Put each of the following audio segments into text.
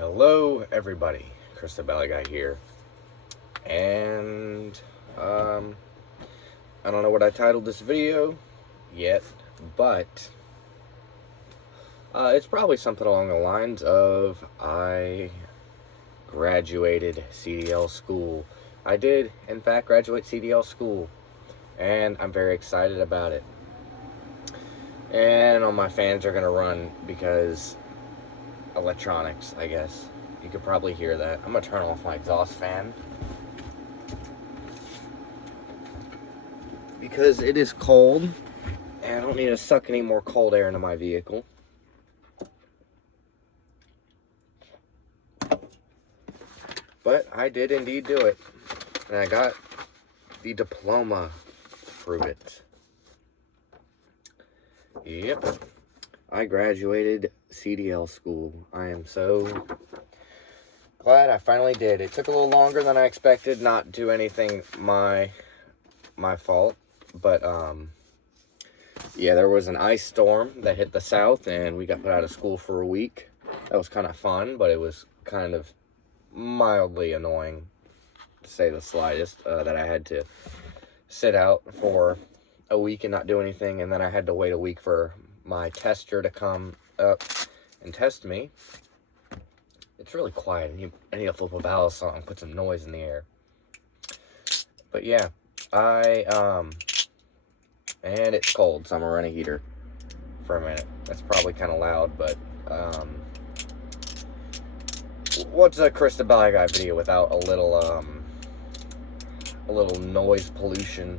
Hello everybody, Chris the Valley Guy here, and I don't know what I titled this video yet, but it's probably something along the lines of I graduated CDL school. I did, in fact, graduate CDL school, and I'm very excited about it. And all my fans are gonna run because electronics, I guess. You could probably hear that. I'm gonna turn off my exhaust fan because it is cold and I don't need to suck any more cold air into my vehicle. But I did indeed do it, and I got the diploma to prove it. Yep, I graduated CDL school. I am so glad I finally did. It took a little longer than I expected, not do anything my fault, but yeah, there was an ice storm that hit the south and we got put out of school for a week. That was kind of fun, but it was kind of mildly annoying, to say the slightest, that I had to sit out for a week and not do anything, and then I had to wait a week for my tester to come up and test me. It's really quiet. I need to flip a ballast song, put some noise in the air. But yeah, and it's cold, so I'm gonna run a heater for a minute. That's probably kind of loud, but what's a Chris the Valley Guy video without a little noise pollution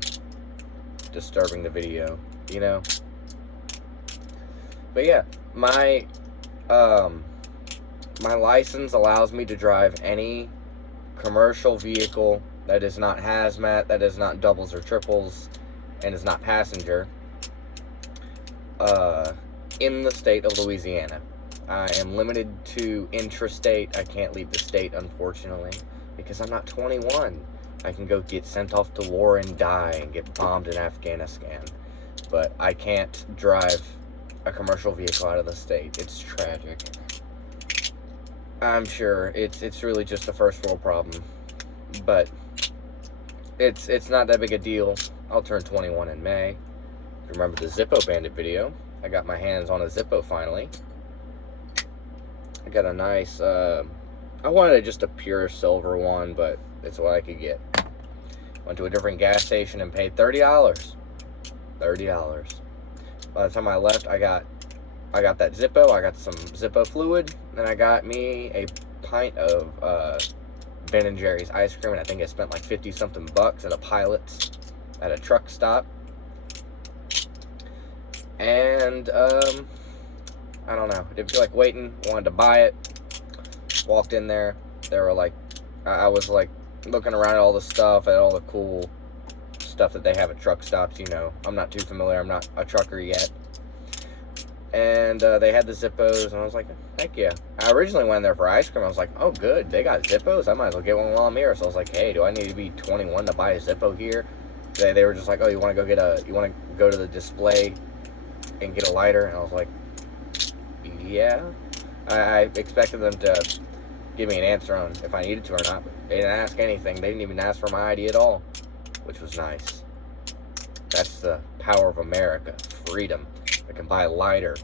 disturbing the video, you know? But yeah, my license allows me to drive any commercial vehicle that is not hazmat, that is not doubles or triples, and is not passenger, in the state of Louisiana. I am limited to intrastate. I can't leave the state, unfortunately, because I'm not 21. I can go get sent off to war and die and get bombed in Afghanistan, but I can't drive a commercial vehicle out of the state. It's tragic. I'm sure it's really just a first world problem, but it's not that big a deal. I'll turn 21 in May. Remember the Zippo Bandit video? I got my hands on a Zippo finally. I got a nice, I wanted just a pure silver one, but it's what I could get. Went to a different gas station and paid $30. $30. By the time I left, I got that Zippo, I got some Zippo fluid, and I got me a pint of Ben & Jerry's ice cream, and I think I spent like 50-something bucks at a Pilot's at a truck stop. And I don't know, I didn't feel like waiting, wanted to buy it. Walked in there, they were like, I was like looking around at all the stuff, at all the cool stuff that they have at truck stops, you know. I'm not too familiar, I'm not a trucker yet. And they had the Zippos, and I was like, heck yeah. I originally went there for ice cream. I was like, oh good, they got Zippos, I might as well get one while I'm here. So I was like, hey, do I need to be 21 to buy a Zippo here? They were just like, oh, you want to go to the display and get a lighter? And I was like, yeah. I expected them to give me an answer on if I needed to or not, but they didn't ask anything. They didn't even ask for my ID at all, which was nice. That's the power of America, freedom. I can buy a lighter,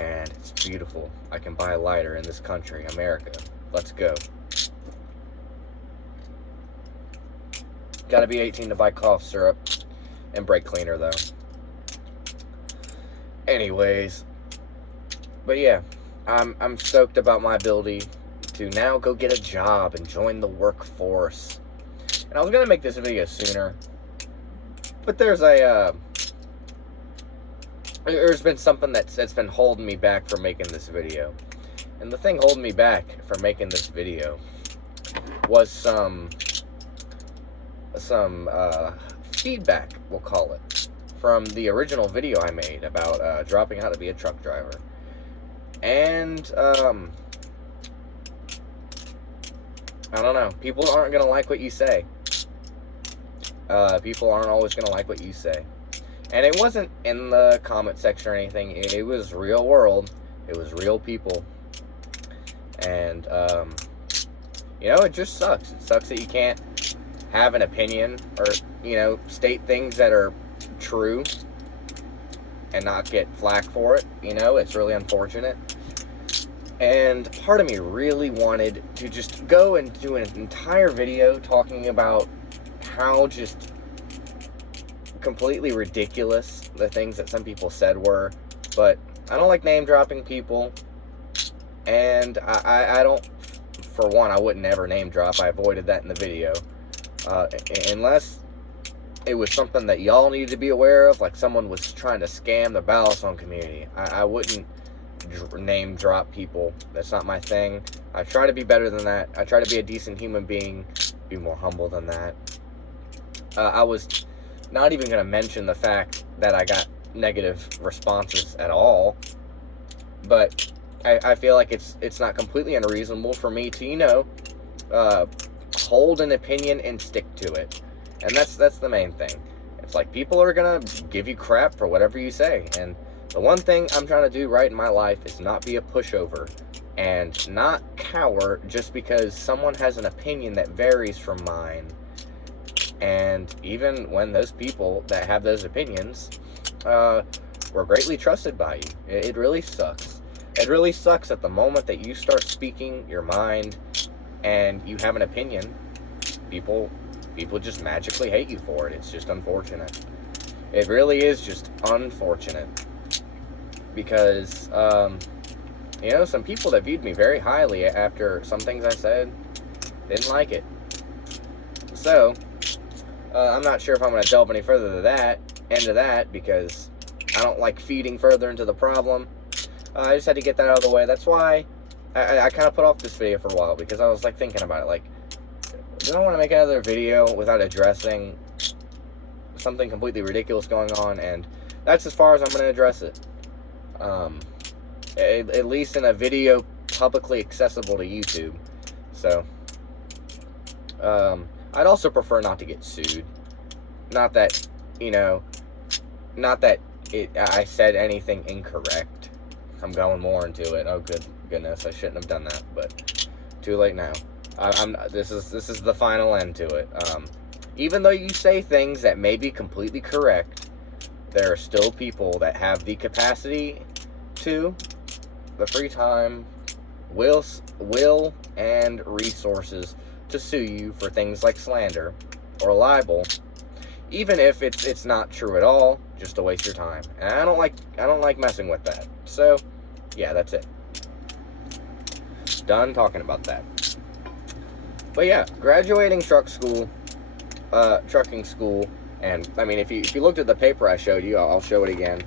and it's beautiful. I can buy a lighter in this country, America. Let's go. Gotta be 18 to buy cough syrup and brake cleaner, though. Anyways, but yeah, I'm stoked about my ability to now go get a job and join the workforce. And I was gonna make this video sooner, but there's been something that's been holding me back from making this video. And the thing holding me back from making this video was some feedback, we'll call it, from the original video I made about dropping out to be a truck driver. And I don't know, people aren't gonna like what you say. People aren't always gonna like what you say. And it wasn't in the comment section or anything. It was real world. It was real people. And, it just sucks. It sucks that you can't have an opinion or, state things that are true and not get flack for it. It's really unfortunate. And part of me really wanted to just go and do an entire video talking about how just completely ridiculous the things that some people said were. But I don't like name dropping people. And I don't, for one, I wouldn't ever name drop. I avoided that in the video. Unless it was something that y'all needed to be aware of, like someone was trying to scam the Balisong community. I wouldn't name drop people. That's not my thing. I try to be better than that. I try to be a decent human being, be more humble than that. I was not even going to mention the fact that I got negative responses at all, but I feel like it's not completely unreasonable for me to, hold an opinion and stick to it. And that's the main thing. It's like people are going to give you crap for whatever you say. And the one thing I'm trying to do right in my life is not be a pushover and not cower just because someone has an opinion that varies from mine. And even when those people that have those opinions were greatly trusted by you, it really sucks. It really sucks at the moment that you start speaking your mind and you have an opinion, people just magically hate you for it. It's just unfortunate. It really is just unfortunate. Because, some people that viewed me very highly after some things I said didn't like it. So, I'm not sure if I'm going to delve any further into that, because I don't like feeding further into the problem. I just had to get that out of the way. That's why I kind of put off this video for a while, because I was thinking about it, do I want to make another video without addressing something completely ridiculous going on? And that's as far as I'm going to address it. At least in a video publicly accessible to YouTube. So, I'd also prefer not to get sued. Not that I said anything incorrect. I'm going more into it. Oh, goodness, I shouldn't have done that, but too late now. This is the final end to it. Even though you say things that may be completely correct, there are still people that have the capacity to, the free time, will, and resources to sue you for things like slander or libel, even if it's not true at all, just to waste your time. And I don't like messing with that. So, yeah, that's it. Done talking about that. But yeah, graduating trucking school, and I mean, if you looked at the paper I showed you, I'll show it again.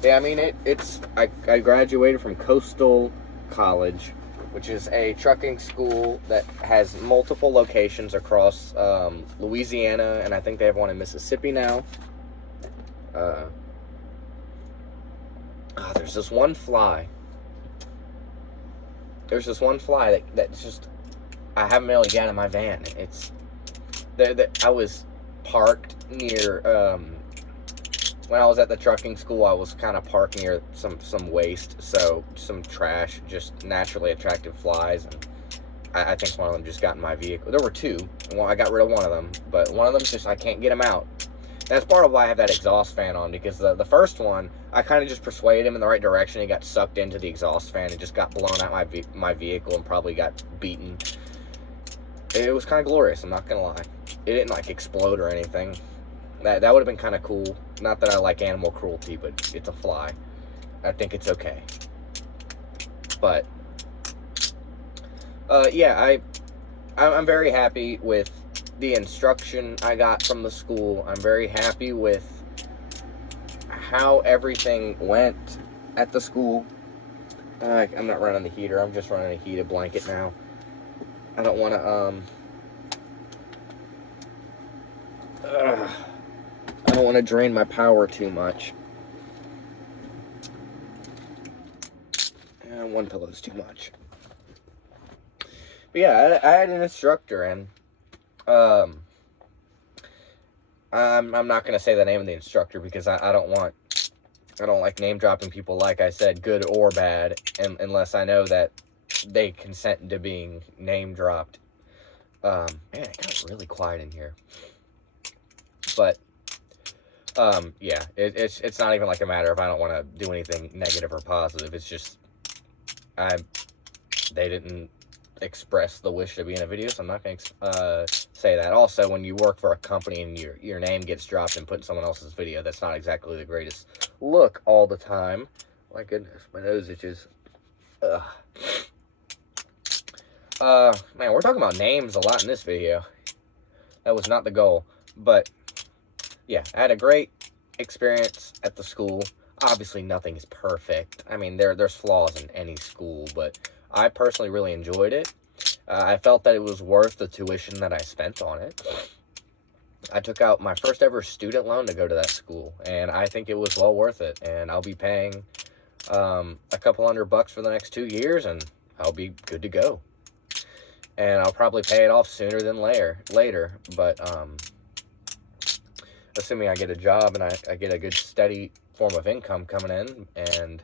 Yeah, I mean, I graduated from Coastal College, which is a trucking school that has multiple locations across Louisiana, and I think they have one in Mississippi now. There's this one fly. That's just, I haven't been able to get out of my van. I was parked near, when I was at the trucking school, I was kind of parked near some waste, so some trash, just naturally attractive flies, and I think one of them just got in my vehicle. There were two, and I got rid of one of them, but one of them I can't get him out. That's part of why I have that exhaust fan on, because the first one, I kind of just persuaded him in the right direction. He got sucked into the exhaust fan and just got blown out my vehicle and probably got beaten. It was kind of glorious, I'm not going to lie. It didn't, explode or anything. That would have been kind of cool. Not that I like animal cruelty, but it's a fly. I think it's okay. But, yeah, I'm very happy with the instruction I got from the school. I'm very happy with how everything went at the school. I'm not running the heater. I'm just running a heated blanket now. I don't want to, drain my power too much. And one pillow's too much. But yeah, I had an instructor, and I'm not going to say the name of the instructor because I don't want I don't like name dropping people, like I said, good or bad, unless I know that they consent to being name dropped. Man, it got really quiet in here. But yeah, it's not even like a matter of I don't want to do anything negative or positive. It's just they didn't express the wish to be in a video, so I'm not going to say that. Also, when you work for a company and your name gets dropped and put in someone else's video, that's not exactly the greatest look all the time. My goodness, my nose itches. Ugh. Man, we're talking about names a lot in this video. That was not the goal, but yeah, I had a great experience at the school. Obviously, nothing is perfect. I mean, there's flaws in any school, but I personally really enjoyed it. I felt that it was worth the tuition that I spent on it. I took out my first ever student loan to go to that school, and I think it was well worth it. And I'll be paying a couple $100 for the next 2 years, and I'll be good to go. And I'll probably pay it off sooner than later. But assuming I get a job and I get a good steady form of income coming in, and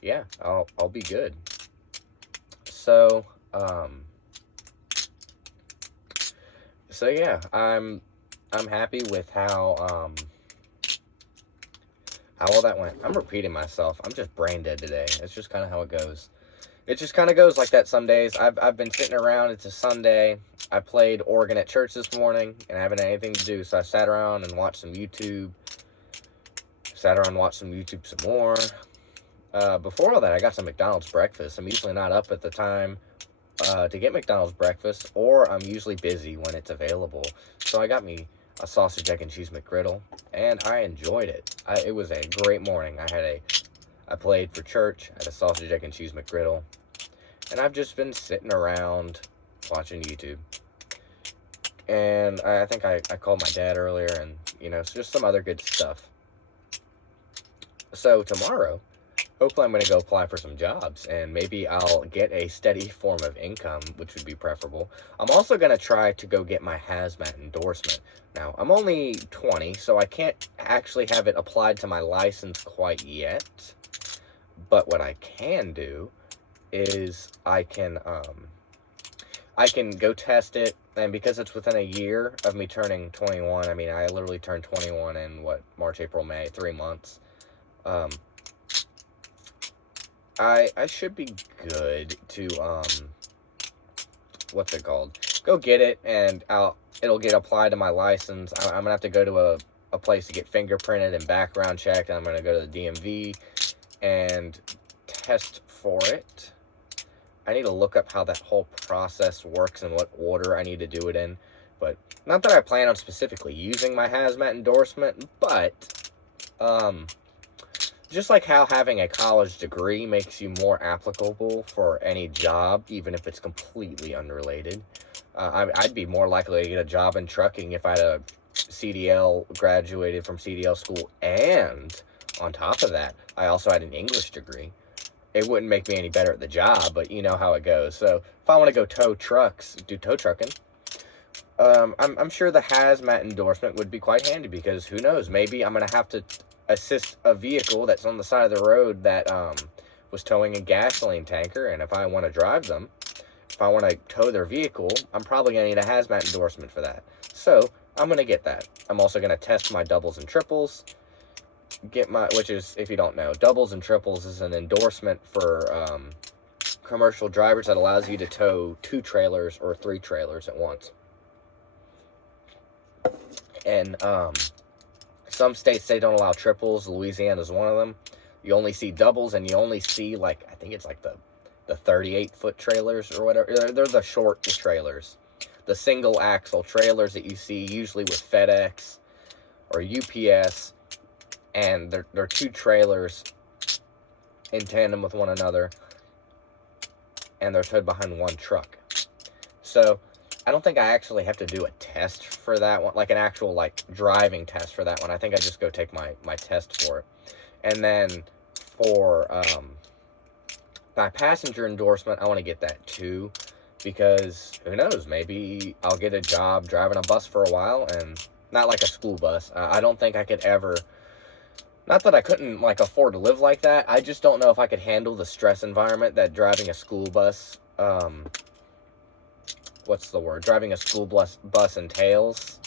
yeah, I'll be good. So yeah, I'm happy with how all that went. I'm repeating myself. I'm just brain dead today. It's just kind of how it goes. It just kind of goes like that some days. I've been sitting around. It's a Sunday. I played organ at church this morning, and I haven't had anything to do, so I sat around and watched some YouTube. Sat around and watched some YouTube some more. Before all that, I got some McDonald's breakfast. I'm usually not up at the time to get McDonald's breakfast, or I'm usually busy when it's available. So I got me a sausage, egg, and cheese McGriddle, and I enjoyed it. It was a great morning. I played for church, I had a sausage, egg, and cheese McGriddle, and I've just been sitting around watching YouTube. And I think I called my dad earlier, and, you know, it's just some other good stuff. So tomorrow, hopefully I'm going to go apply for some jobs, and maybe I'll get a steady form of income, which would be preferable. I'm also going to try to go get my hazmat endorsement. Now, I'm only 20, so I can't actually have it applied to my license quite yet. But what I can do is I can go test it, and because it's within a year of me turning 21, I mean, I literally turned 21 in, March, April, May, 3 months. I should be good to, what's it called? Go get it, and it'll get applied to my license. I'm going to have to go to a place to get fingerprinted and background checked. I'm going to go to the DMV and test for it. I need to look up how that whole process works and what order I need to do it in. But not that I plan on specifically using my hazmat endorsement, but just like how having a college degree makes you more applicable for any job, even if it's completely unrelated. I'd be more likely to get a job in trucking if I had a CDL, graduated from CDL school, and on top of that, I also had an English degree. It wouldn't make me any better at the job, but you know how it goes. So if I want to go do tow trucking, I'm sure the hazmat endorsement would be quite handy, because who knows, maybe I'm going to have to assist a vehicle that's on the side of the road that was towing a gasoline tanker, and if I want to drive them, if I want to tow their vehicle, I'm probably going to need a hazmat endorsement for that. So I'm going to get that. I'm also going to test my doubles and triples. Which is, if you don't know, doubles and triples is an endorsement for commercial drivers that allows you to tow 2 trailers or 3 trailers at once. And some states, they don't allow triples. Louisiana is one of them. You only see doubles, and you only see, like, I think it's like the 38-foot trailers or whatever. They're the short trailers. The single axle trailers that you see usually with FedEx or UPS. And they're 2 trailers in tandem with one another, and they're towed behind one truck. So I don't think I actually have to do a test for that one, like an actual driving test for that one. I think I just go take my test for it. And then for my passenger endorsement, I want to get that too, because who knows, maybe I'll get a job driving a bus for a while, and not like a school bus. I don't think I could ever Not that I couldn't, like, afford to live like that. I just don't know if I could handle the stress environment that driving a school bus, what's the word? Driving a school bus entails.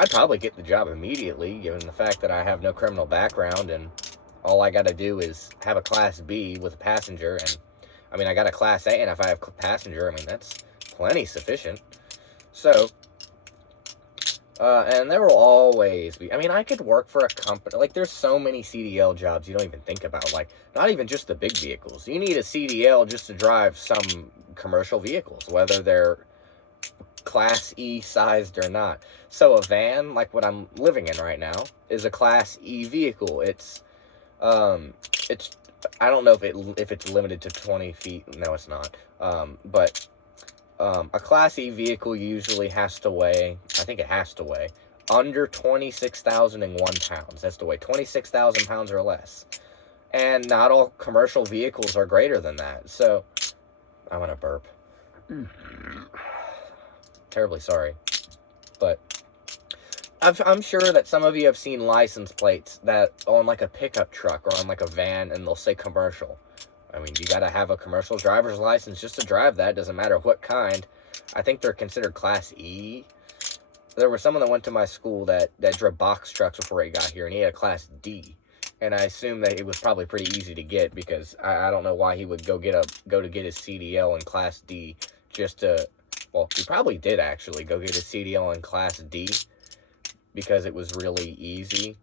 I'd probably get the job immediately, given the fact that I have no criminal background, and all I gotta do is have a Class B with a passenger, and, I mean, I got a Class A, and if I have passenger, I mean, that's plenty sufficient. So, and there will always be, I mean, I could work for a company, like, there's so many CDL jobs you don't even think about, like, not even just the big vehicles. You need a CDL just to drive some commercial vehicles, whether they're Class E sized or not. So a van, like what I'm living in right now, is a Class E vehicle. It's I don't know if it's limited to 20 feet. No, it's not. But a Class E vehicle usually has to weigh, I think it has to weigh, under 26,001 pounds. That's to weigh 26,000 pounds or less. And not all commercial vehicles are greater than that. So, I'm gonna burp. Terribly sorry. But, I'm sure that some of you have seen license plates that on like a pickup truck or on like a van, and they'll say commercial. I mean, you gotta have a commercial driver's license just to drive that. Doesn't matter what kind. I think they're considered Class E. There was someone that went to my school that drove box trucks before he got here, and he had a Class D. And I assume that it was probably pretty easy to get, because I don't know why he would go to get his CDL in Class D just to, well, he probably did actually go get his CDL in Class D because it was really easy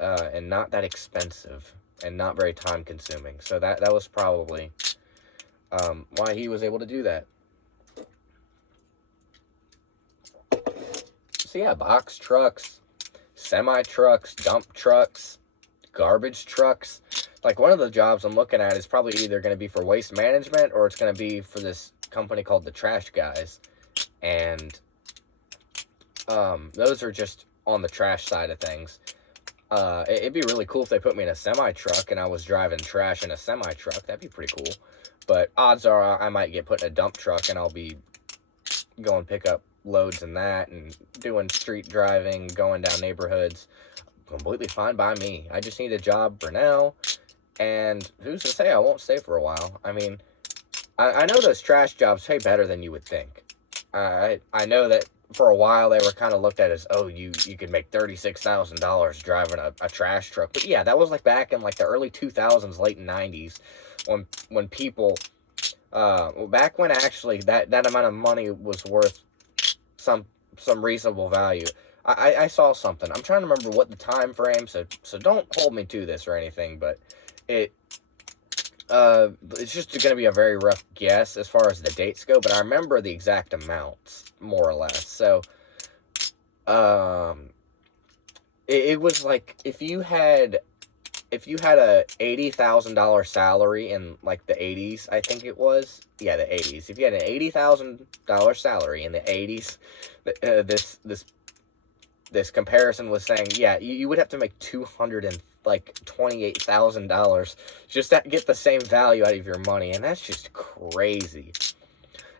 and not that expensive and not very time consuming. So that was probably why he was able to do that. So yeah, box trucks, semi trucks, dump trucks, garbage trucks. Like, one of the jobs I'm looking at is probably either going to be for waste management, or it's going to be for this company called the Trash Guys. And those are just on the trash side of things. It'd be really cool if they put me in a semi truck and I was driving trash in a semi truck. That'd be pretty cool. But odds are I might get put in a dump truck and I'll be going pick up loads in that and doing street driving, going down neighborhoods. Completely fine by me. I just need a job for now, and who's to say I won't stay for a while? I mean, I know those trash jobs pay better than you would think. I know that for a while they were kind of looked at as, oh, you could make $36,000 driving a trash truck. But yeah, that was like back in like the early 2000s, late 90s, when people, back when actually that amount of money was worth some reasonable value. I saw something. I'm trying to remember what the time frame, so don't hold me to this or anything, but it's just going to be a very rough guess as far as the dates go, but I remember the exact amounts, more or less. So, it was like, if you had a $80,000 salary in like the 80s, I think it was. Yeah, the 80s. If you had an $80,000 salary in the 80s, this comparison was saying, yeah, you would have to make $228,000 just to get the same value out of your money, and that's just crazy.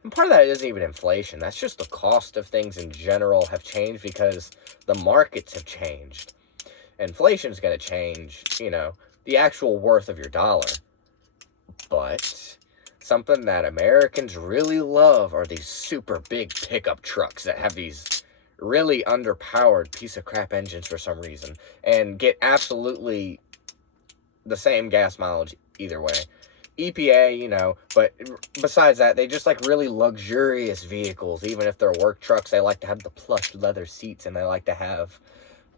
And part of that isn't even inflation. That's just the cost of things in general have changed because the markets have changed. Inflation's going to change, the actual worth of your dollar. But something that Americans really love are these super big pickup trucks that have these really underpowered piece of crap engines for some reason, and get absolutely the same gas mileage either way. EPA, but besides that, they just like really luxurious vehicles. Even if they're work trucks, they like to have the plush leather seats, and they like to have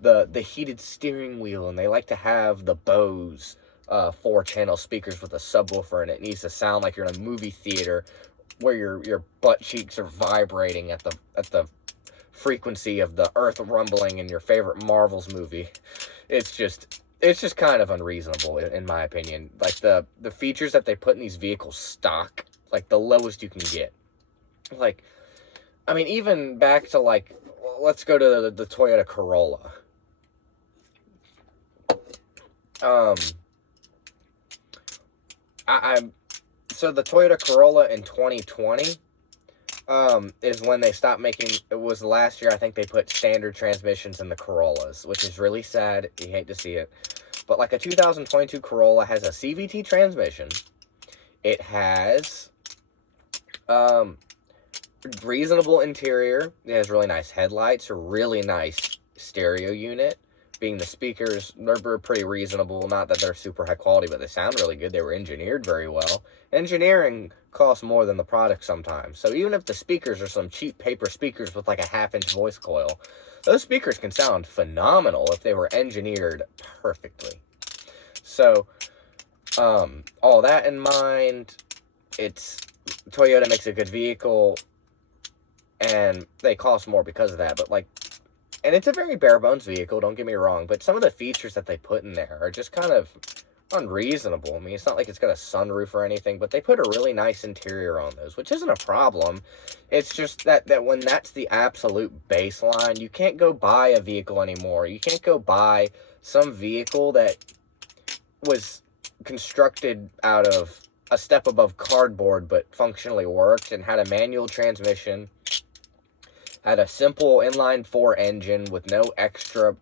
the heated steering wheel, and they like to have the Bose 4-channel speakers with a subwoofer, and it needs to sound like you're in a movie theater where your butt cheeks are vibrating at the frequency of the earth rumbling in your favorite Marvel's movie. It's just kind of unreasonable, in my opinion. Like, the features that they put in these vehicles stock, like the lowest you can get. Like, I mean, even back to, like, let's go to the Toyota Corolla. So the Toyota Corolla in 2020 is when they stopped making, it was last year, I think they put standard transmissions in the Corollas, which is really sad. You hate to see it. but like a 2022 Corolla has a CVT transmission. It has reasonable interior. It has really nice headlights, a really nice stereo unit. Being the speakers, they're pretty reasonable. Not that they're super high quality, but they sound really good. They were engineered very well. Engineering costs more than the product sometimes. So even if the speakers are some cheap paper speakers with like a 1/2-inch voice coil, those speakers can sound phenomenal if they were engineered perfectly. So, all that in mind, Toyota makes a good vehicle, and they cost more because of that, but like, and it's a very bare bones vehicle, don't get me wrong, but some of the features that they put in there are just kind of unreasonable. I mean, it's not like it's got a sunroof or anything, but they put a really nice interior on those, which isn't a problem. It's just that when that's the absolute baseline, you can't go buy a vehicle anymore. You can't go buy some vehicle that was constructed out of a step above cardboard but functionally worked and had a manual transmission, had a simple inline-4 engine with no extra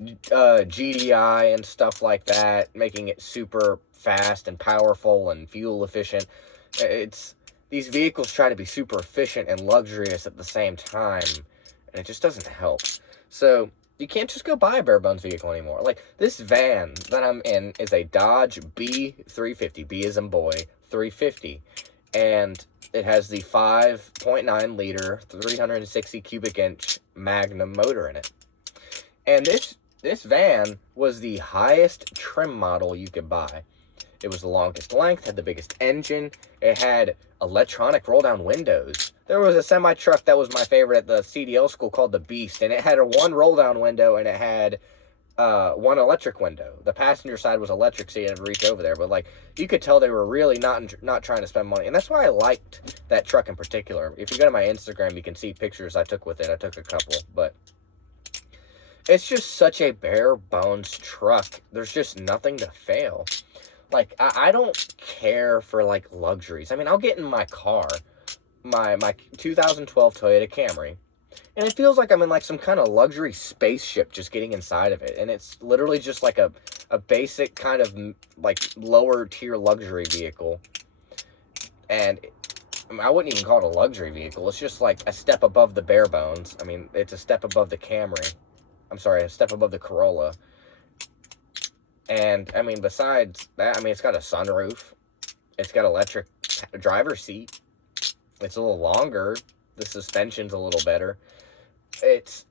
GDI and stuff like that, making it super fast and powerful and fuel efficient. These vehicles try to be super efficient and luxurious at the same time, and it just doesn't help. So you can't just go buy a bare bones vehicle anymore. Like, this van that I'm in is a Dodge B350. B as in boy, 350. And it has the 5.9 liter, 360 cubic inch Magnum motor in it. And this van was the highest trim model you could buy. It was the longest length, had the biggest engine. It had electronic roll-down windows. There was a semi-truck that was my favorite at the CDL school called the Beast, and it had one roll-down window, and it had one electric window. The passenger side was electric, so you had to reach over there. But like, you could tell they were really not trying to spend money, and that's why I liked that truck in particular. If you go to my Instagram, you can see pictures I took with it. I took a couple, but it's just such a bare bones truck. There's just nothing to fail. Like, I don't care for like luxuries. I mean, I'll get in my car, my 2012 Toyota Camry, and it feels like I'm in like some kind of luxury spaceship just getting inside of it. And it's literally just like a basic kind of like lower tier luxury vehicle. And I wouldn't even call it a luxury vehicle. It's just like a step above the bare bones. I mean, it's a step above the Camry. I'm sorry, a step above the Corolla. And, I mean, besides that, I mean, it's got a sunroof. It's got electric driver's seat. It's a little longer. The suspension's a little better. It's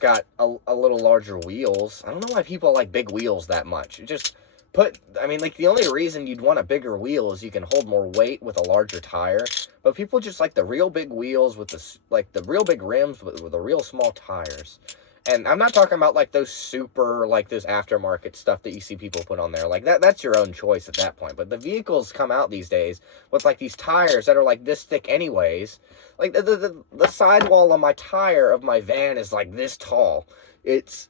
got a little larger wheels. I don't know why people like big wheels that much. I mean, like, the only reason you'd want a bigger wheel is you can hold more weight with a larger tire. But people just like the real big wheels with the real big rims with the real small tires. And I'm not talking about, like, those super, like, this aftermarket stuff that you see people put on there. Like, that's your own choice at that point. But the vehicles come out these days with, like, these tires that are, like, this thick anyways. Like, the sidewall on my tire of my van is, like, this tall. It's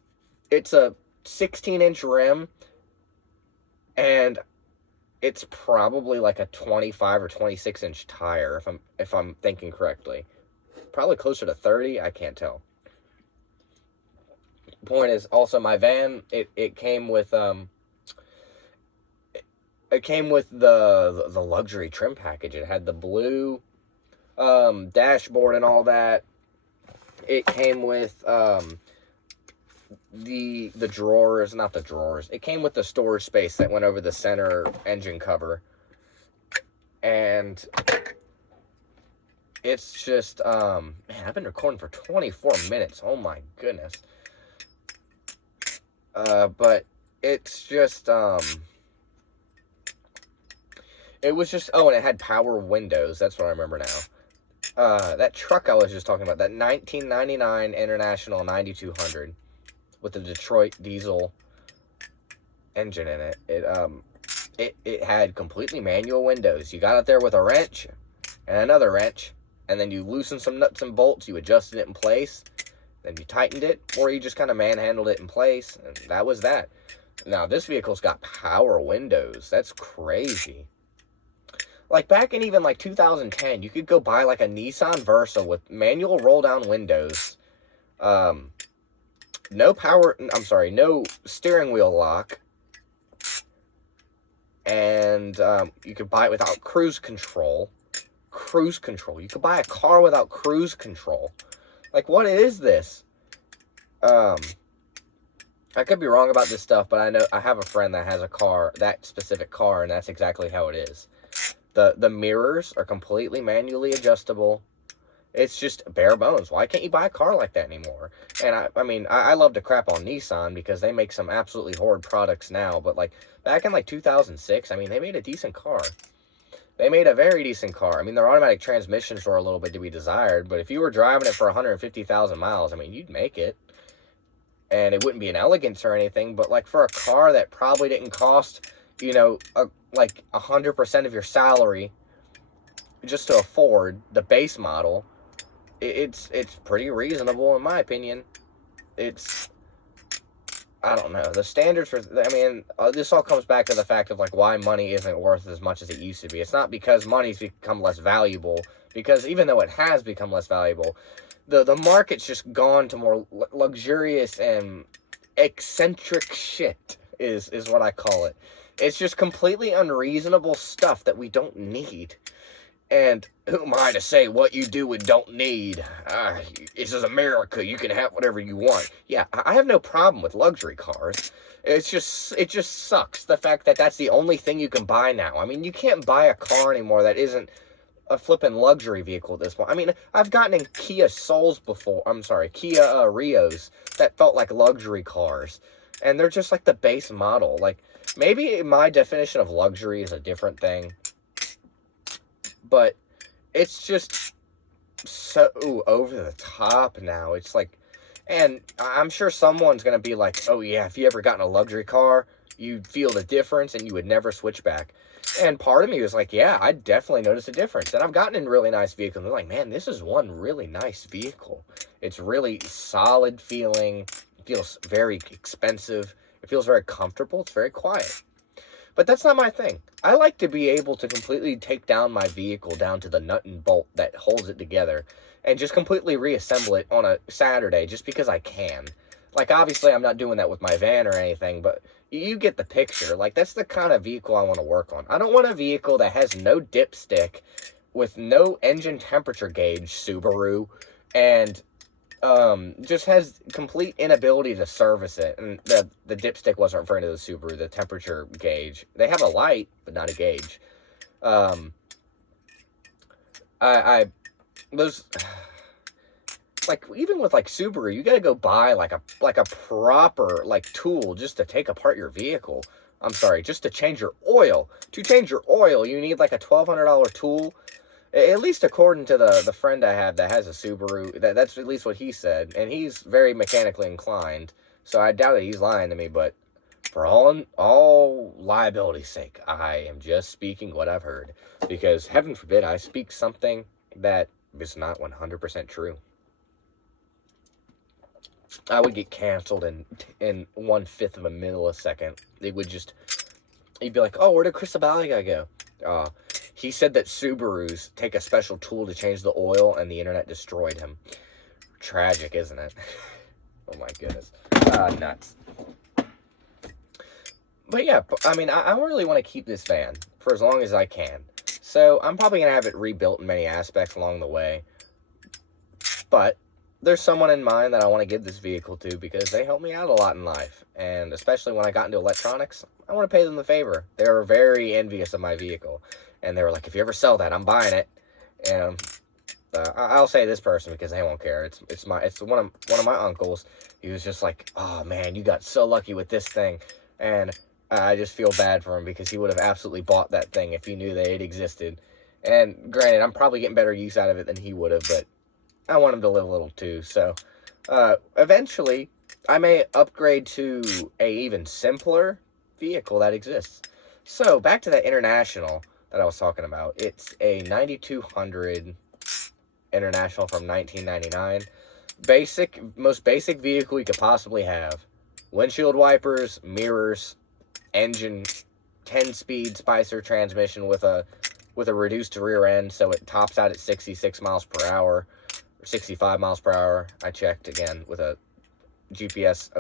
a 16-inch rim, and it's probably, like, a 25 or 26-inch tire, if I'm thinking correctly. Probably closer to 30, I can't tell. Point is, also my van, it came with the luxury trim package. It had the blue dashboard and all that. It came with the drawers, not the drawers. It came with the storage space that went over the center engine cover. And it's just man, I've been recording for 24 minutes. Oh my goodness. But it's just, it was just, and it had power windows. That's what I remember now. That truck I was just talking about, that 1999 International 9200 with the Detroit diesel engine in it. It had completely manual windows. You got it there with a wrench and another wrench, and then you loosened some nuts and bolts. You adjusted it in place. Then you tightened it, or you just kind of manhandled it in place, and that was that. Now, this vehicle's got power windows. That's crazy. Like, back in even, like, 2010, you could go buy, like, a Nissan Versa with manual roll-down windows, no steering wheel lock, and you could buy it without cruise control. Cruise control. You could buy a car without cruise control. Like, what is this? I could be wrong about this stuff, but I know I have a friend that has a car, that specific car, and that's exactly how it is. The mirrors are completely manually adjustable. It's just bare bones. Why can't you buy a car like that anymore? And I mean, I love to crap on Nissan because they make some absolutely horrid products now. But like back in like 2006, I mean, they made a decent car. They made a very decent car. I mean, their automatic transmissions were a little bit to be desired. But if you were driving it for 150,000 miles, I mean, you'd make it. And it wouldn't be an elegance or anything. But like for a car that probably didn't cost, you know, like 100% of your salary just to afford the base model, it's pretty reasonable in my opinion. It's, I don't know, the standards for, I mean, this all comes back to the fact of like why money isn't worth as much as it used to be. It's not because money's become less valuable, because even though it has become less valuable, the market's just gone to more luxurious and eccentric shit is what I call it. It's just completely unreasonable stuff that we don't need. And who am I to say what you do and don't need? This is America. You can have whatever you want. Yeah, I have no problem with luxury cars. It just sucks the fact that that's the only thing you can buy now. I mean, you can't buy a car anymore that isn't a flippin' luxury vehicle at this point. I mean, I've gotten in Kia Souls before. I'm sorry, Kia Rios that felt like luxury cars. And they're just like the base model. Like, maybe my definition of luxury is a different thing. But it's just so over the top now. It's like, and I'm sure someone's going to be like, oh yeah, if you ever got in a luxury car, you'd feel the difference and you would never switch back. And part of me was like, yeah, I definitely noticed a difference. And I've gotten in really nice vehicles. And they're like, man, this is one really nice vehicle. It's really solid feeling. It feels very expensive. It feels very comfortable. It's very quiet. But that's not my thing. I like to be able to completely take down my vehicle down to the nut and bolt that holds it together and just completely reassemble it on a Saturday just because I can. Like, obviously, I'm not doing that with my van or anything, but you get the picture. Like, that's the kind of vehicle I want to work on. I don't want a vehicle that has no dipstick with no engine temperature gauge, Subaru, and just has complete inability to service it. And the dipstick wasn't referring to the Subaru, the temperature gauge. They have a light, but not a gauge. Those, like, even with like Subaru, you gotta go buy like a proper like tool just to take apart your vehicle. I'm sorry, just to change your oil. To change your oil, you need like a $1,200 tool. At least according to the friend I have that has a Subaru, that's at least what he said. And he's very mechanically inclined, so I doubt that he's lying to me. But for all liability's sake, I am just speaking what I've heard. Because heaven forbid I speak something that is not 100% true. I would get canceled in 1/5 of a millisecond. It would just, you'd be like, oh, where did Chris Abaliga go? He said that Subarus take a special tool to change the oil, and the internet destroyed him. Tragic, isn't it? Oh my goodness. Nuts. But yeah, I mean, I really want to keep this van for as long as I can. So I'm probably going to have it rebuilt in many aspects along the way. But there's someone in mind that I want to give this vehicle to because they helped me out a lot in life. And especially when I got into electronics, I want to pay them the favor. They were very envious of my vehicle. And they were like, if you ever sell that, I'm buying it. And I'll say this person because they won't care. It's one of my uncles. He was just like, oh man, you got so lucky with this thing. And I just feel bad for him because he would have absolutely bought that thing if he knew that it existed. And granted, I'm probably getting better use out of it than he would have, but I want him to live a little too. So eventually, I may upgrade to a even simpler vehicle that exists. So back to that International that I was talking about. It's a 9200 International from 1999. Most basic vehicle you could possibly have. Windshield wipers, mirrors, engine, 10-speed Spicer transmission with a reduced rear end, so it tops out at 66 miles per hour, or 65 miles per hour. I checked again with a GPS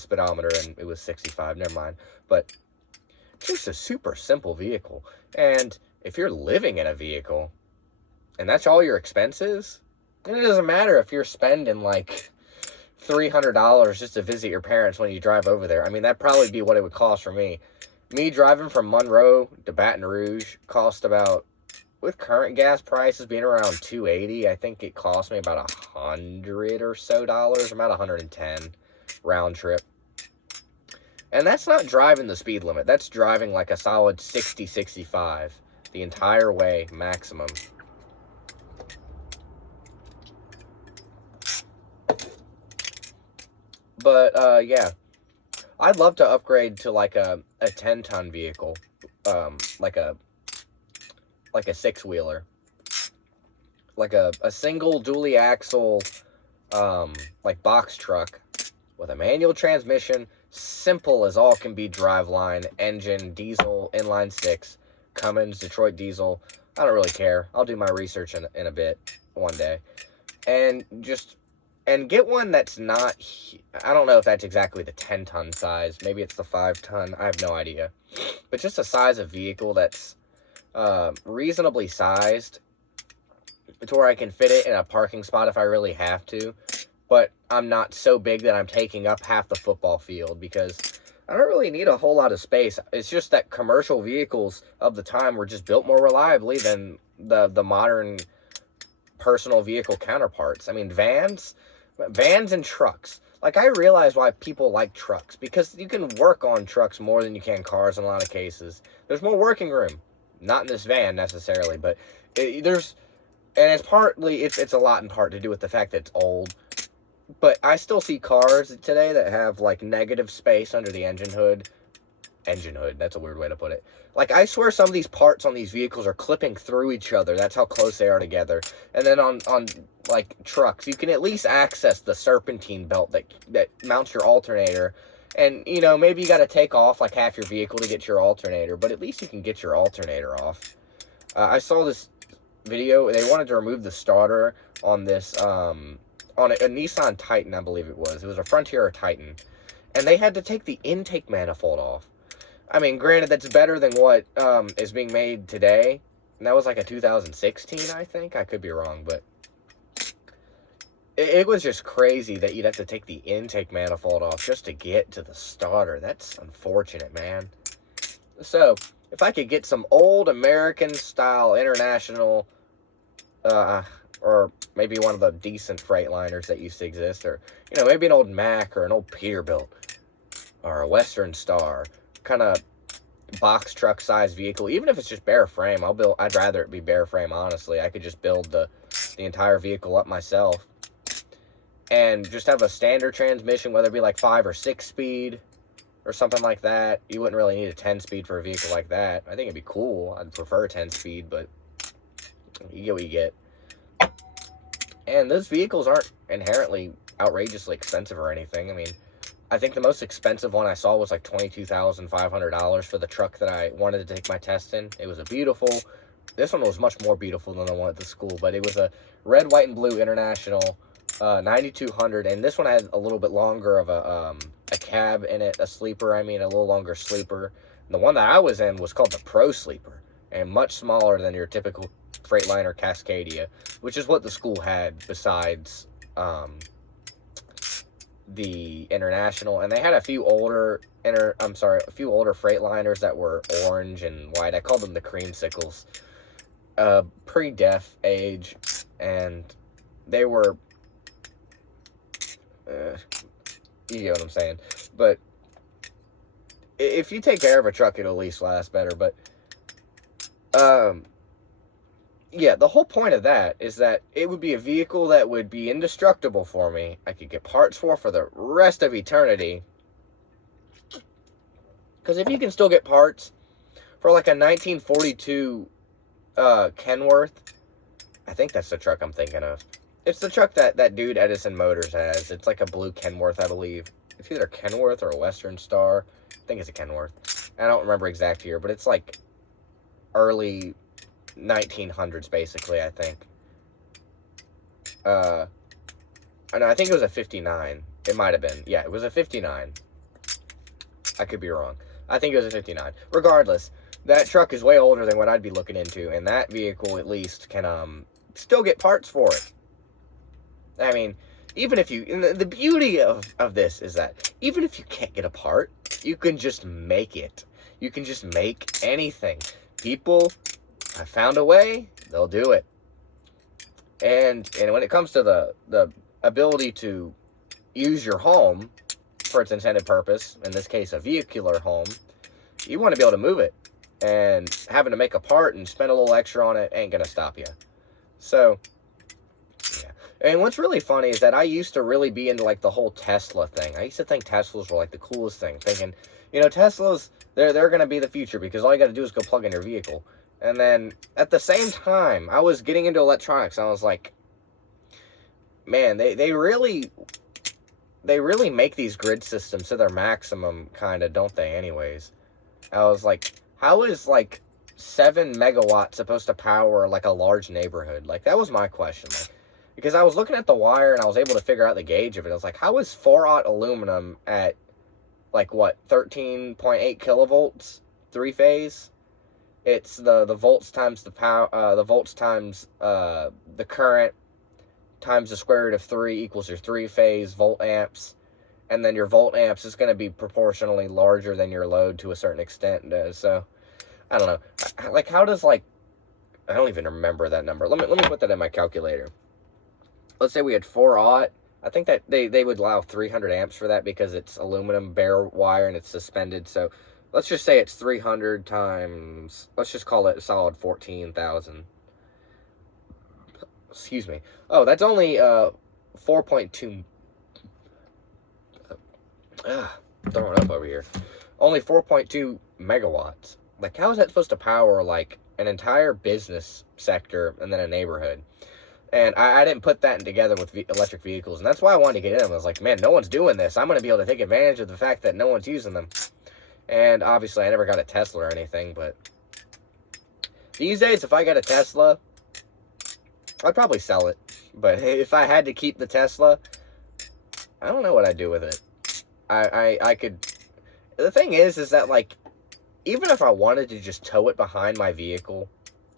speedometer, and it was 65. Never mind. But just a super simple vehicle. And if you're living in a vehicle and that's all your expenses, then it doesn't matter if you're spending like $300 just to visit your parents when you drive over there. I mean, that'd probably be what it would cost for me. Me driving from Monroe to Baton Rouge cost about, with current gas prices being around $2.80, I think it cost me about $100 or so, about $110 round trip. And that's not driving the speed limit. That's driving like a solid 60, 65 the entire way, maximum. But, yeah. I'd love to upgrade to like a 10-ton vehicle. Like a six-wheeler. Like a single dually axle, like box truck with a manual transmission, simple as all can be driveline, engine, diesel, inline six, Cummins, Detroit diesel. I don't really care. I'll do my research in a bit, one day. And get one that's not, I don't know if that's exactly the 10-ton size. Maybe it's the 5-ton. I have no idea. But just a size of vehicle that's reasonably sized to where I can fit it in a parking spot if I really have to. But I'm not so big that I'm taking up half the football field, because I don't really need a whole lot of space. It's just that commercial vehicles of the time were just built more reliably than the modern personal vehicle counterparts. I mean, vans and trucks. Like, I realize why people like trucks, because you can work on trucks more than you can cars in a lot of cases. There's more working room. Not in this van, necessarily, but there's... And it's a lot in part to do with the fact that it's old. But I still see cars today that have, like, negative space under the engine hood. Engine hood, that's a weird way to put it. Like, I swear some of these parts on these vehicles are clipping through each other. That's how close they are together. And then on like, trucks, you can at least access the serpentine belt that mounts your alternator. And, you know, maybe you got to take off, like, half your vehicle to get your alternator. But at least you can get your alternator off. I saw this video. They wanted to remove the starter on this, on a Nissan Titan, I believe it was. It was a Frontier or Titan. And they had to take the intake manifold off. I mean, granted, that's better than what is being made today. And that was like a 2016, I think. I could be wrong, but it was just crazy that you'd have to take the intake manifold off just to get to the starter. That's unfortunate, man. So, if I could get some old American-style International, or maybe one of the decent Freightliners that used to exist, or, you know, maybe an old Mack or an old Peterbilt, or a Western Star, kind of box truck size vehicle. Even if it's just bare frame, I'd rather it be bare frame, honestly. I could just build the entire vehicle up myself and just have a standard transmission, whether it be like 5 or 6 speed or something like that. You wouldn't really need a 10 speed for a vehicle like that. I think it'd be cool. I'd prefer a 10 speed, but you get what you get. And those vehicles aren't inherently outrageously expensive or anything. I mean, I think the most expensive one I saw was like $22,500 for the truck that I wanted to take my test in. It was a beautiful... This one was much more beautiful than the one at the school, but it was a red, white, and blue International 9200, and this one had a little bit longer of a cab in it, a sleeper, a little longer sleeper. And the one that I was in was called the Pro Sleeper, and much smaller than your typical Freightliner Cascadia, which is what the school had besides the International. And they had a few older Freightliners that were orange and white. I called them the creamsicles. Pre-def age, and they were you know what I'm saying. But if you take care of a truck, it'll at least last better. But yeah, the whole point of that is that it would be a vehicle that would be indestructible for me. I could get parts for the rest of eternity. Because if you can still get parts for like a 1942 Kenworth, I think that's the truck I'm thinking of. It's the truck that dude Edison Motors has. It's like a blue Kenworth, I believe. It's either a Kenworth or a Western Star. I think it's a Kenworth. I don't remember exact year, but it's like early 1900s, basically, I think. I think it was a 59. It might have been. Yeah, it was a 59. I could be wrong. I think it was a 59. Regardless, that truck is way older than what I'd be looking into, and that vehicle at least can still get parts for it. I mean, even if you... And the beauty of this is that even if you can't get a part, you can just make it. You can just make anything. People have found a way, they'll do it. And when it comes to the ability to use your home for its intended purpose, in this case a vehicular home, you want to be able to move it. And having to make a part and spend a little extra on it ain't going to stop you. So, yeah. And what's really funny is that I used to really be into, like, the whole Tesla thing. I used to think Teslas were, like, the coolest thing. Thinking, Teslas, they're going to be the future because all you got to do is go plug in your vehicle. And then, at the same time, I was getting into electronics. And I was like, man, they really make these grid systems to their maximum, kind of, don't they, anyways? I was like, how is, like, 7 megawatts supposed to power, like, a large neighborhood? Like, that was my question. Like, because I was looking at the wire and I was able to figure out the gauge of it. I was like, how is 4-aught aluminum at, like, what, 13.8 kilovolts, 3-phase? It's the volts times the power, the volts times the current times the square root of 3 equals your 3-phase volt amps. And then your volt amps is going to be proportionally larger than your load to a certain extent. So, I don't know. Like, how does, like, I don't even remember that number. Let me put that in my calculator. Let's say we had 4-aught. I think that they would allow 300 amps for that because it's aluminum bare wire and it's suspended. So, let's just say it's 300 times, let's just call it a solid 14,000. Excuse me. Oh, that's only 4.2. Throwing up over here. Only 4.2 megawatts. Like, how is that supposed to power, like, an entire business sector and then a neighborhood? And I didn't put that together with electric vehicles. And that's why I wanted to get in. I was like, man, no one's doing this. I'm going to be able to take advantage of the fact that no one's using them. And obviously, I never got a Tesla or anything. But these days, if I got a Tesla, I'd probably sell it. But if I had to keep the Tesla, I don't know what I'd do with it. I could... The thing is that, like, even if I wanted to just tow it behind my vehicle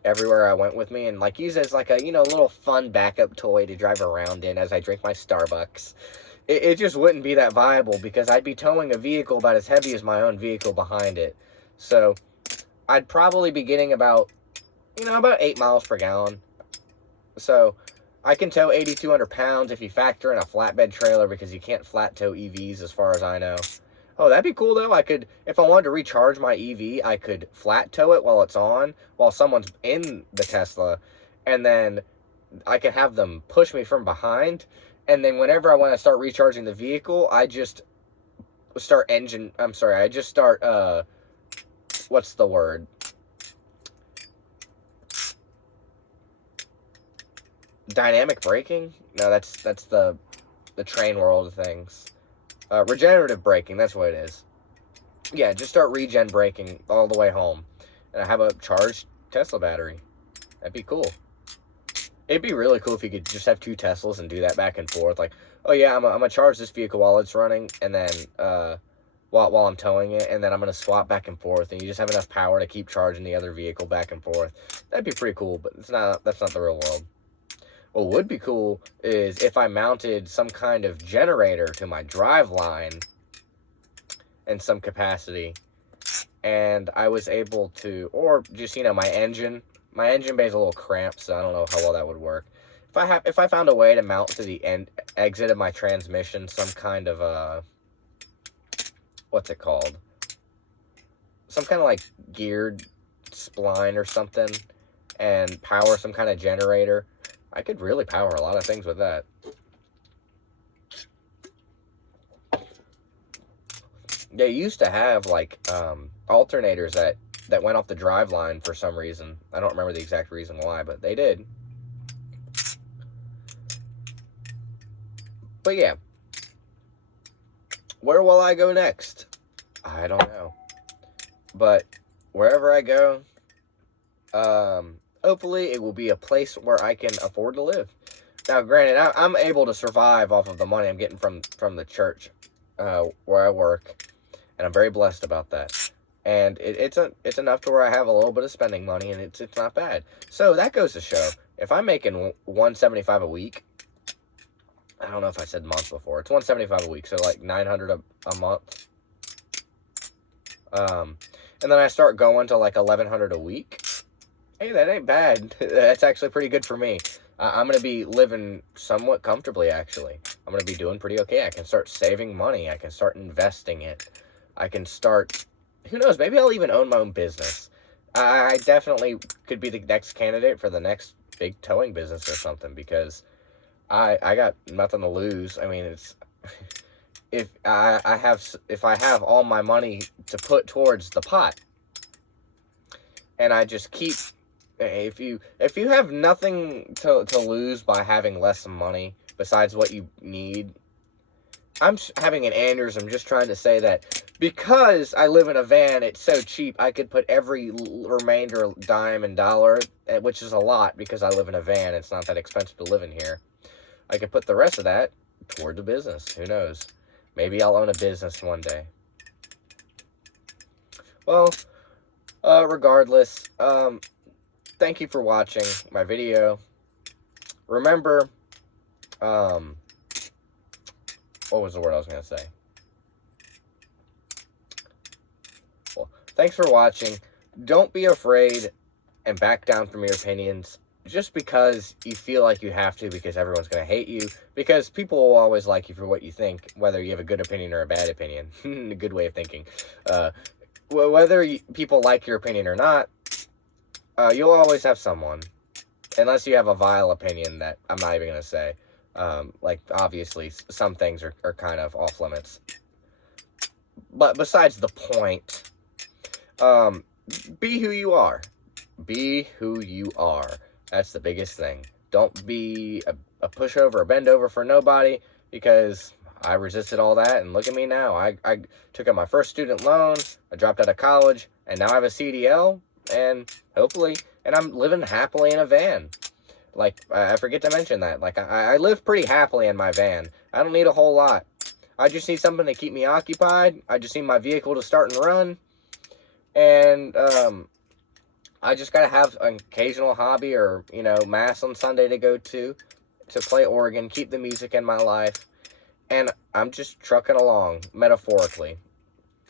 everywhere I went with me and, like, use it as, like, a, little fun backup toy to drive around in as I drink my Starbucks, it just wouldn't be that viable because I'd be towing a vehicle about as heavy as my own vehicle behind it. So, I'd probably be getting about 8 miles per gallon. So, I can tow 8,200 pounds if you factor in a flatbed trailer because you can't flat tow EVs as far as I know. Oh, that'd be cool, though. I could, if I wanted to recharge my EV, I could flat tow it while it's on, while someone's in the Tesla, and then I could have them push me from behind, and then whenever I want to start recharging the vehicle, I just start what's the word? Dynamic braking? No, that's the train world of things. Regenerative braking, that's what it is. Yeah, just start regen braking all the way home. And I have a charged Tesla battery. That'd be cool. It'd be really cool if you could just have 2 Teslas and do that back and forth. Like, oh yeah, I'm gonna charge this vehicle while it's running, and then while I'm towing it, and then I'm gonna swap back and forth, and you just have enough power to keep charging the other vehicle back and forth. That'd be pretty cool, but that's not the real world. What would be cool is if I mounted some kind of generator to my drive line in some capacity, and I was able to, or just, my engine bay is a little cramped, so I don't know how well that would work. If I found a way to mount to the exit of my transmission some kind of, what's it called? Some kind of, like, geared spline or something, and power some kind of generator, I could really power a lot of things with that. They used to have, like, alternators that went off the drive line for some reason. I don't remember the exact reason why, but they did. But yeah. Where will I go next? I don't know. But wherever I go, hopefully it will be a place where I can afford to live. Now, granted, I'm able to survive off of the money I'm getting from the church where I work, and I'm very blessed about that. And it's enough to where I have a little bit of spending money, and it's not bad. So that goes to show, if I'm making $175 a week, I don't know if I said month before. It's $175 a week, so like $900 a month. And then I start going to like $1,100 a week. Hey, that ain't bad. That's actually pretty good for me. I'm going to be living somewhat comfortably, actually. I'm going to be doing pretty okay. I can start saving money. I can start investing it. I can start, who knows, maybe I'll even own my own business. I definitely could be the next candidate for the next big towing business or something, because I got nothing to lose. I mean, it's, if I have all my money to put towards the pot, and I just keep, if you have nothing to lose by having less money besides what you need, I'm having an aneurysm just trying to say that because I live in a van, it's so cheap, I could put every remainder dime and dollar, which is a lot because I live in a van, it's not that expensive to live in here. I could put the rest of that toward the business. Who knows? Maybe I'll own a business one day. Well, regardless, thank you for watching my video. Remember, what was the word I was going to say? Well, thanks for watching. Don't be afraid and back down from your opinions just because you feel like you have to, because everyone's going to hate you, because people will always like you for what you think, whether you have a good opinion or a bad opinion. A good way of thinking. Whether people like your opinion or not, you'll always have someone, unless you have a vile opinion that I'm not even going to say. Like, obviously, some things are kind of off limits. But besides the point, be who you are. Be who you are. That's the biggest thing. Don't be a pushover or bend over for nobody, because I resisted all that, and look at me now. I took out my first student loan, I dropped out of college, and now I have a CDL, and hopefully, and I'm living happily in a van. Like, I forget to mention that. Like, I live pretty happily in my van. I don't need a whole lot. I just need something to keep me occupied. I just need my vehicle to start and run. And, I just gotta have an occasional hobby or, mass on Sunday to go to play organ, keep the music in my life. And I'm just trucking along, metaphorically.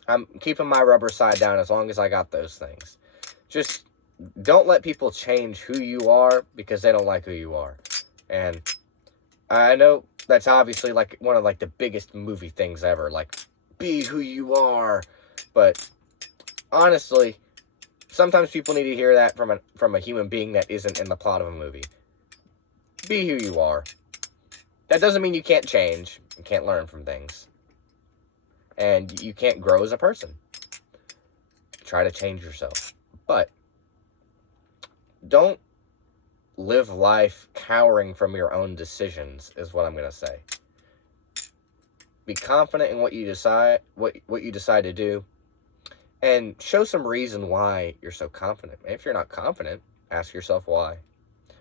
I'm keeping my rubber side down as long as I got those things. Just don't let people change who you are because they don't like who you are. And I know that's obviously like one of like the biggest movie things ever, like be who you are. But honestly, sometimes people need to hear that from a human being that isn't in the plot of a movie. Be who you are. That doesn't mean you can't change. You can't learn from things. And you can't grow as a person. Try to change yourself. But don't live life cowering from your own decisions, is what I'm going to say. Be confident in what you decide to do. And show some reason why you're so confident. If you're not confident, ask yourself why.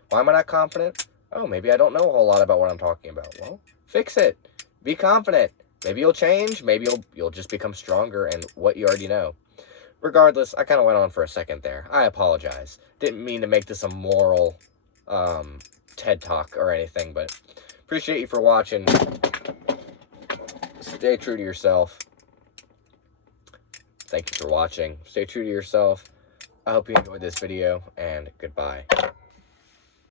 Why am I not confident? Oh, maybe I don't know a whole lot about what I'm talking about. Well, fix it. Be confident. Maybe you'll change. Maybe you'll just become stronger in what you already know. Regardless, I kind of went on for a second there. I apologize. Didn't mean to make this a moral TED Talk or anything, but appreciate you for watching. Stay true to yourself. Thank you for watching. Stay true to yourself. I hope you enjoyed this video, and goodbye.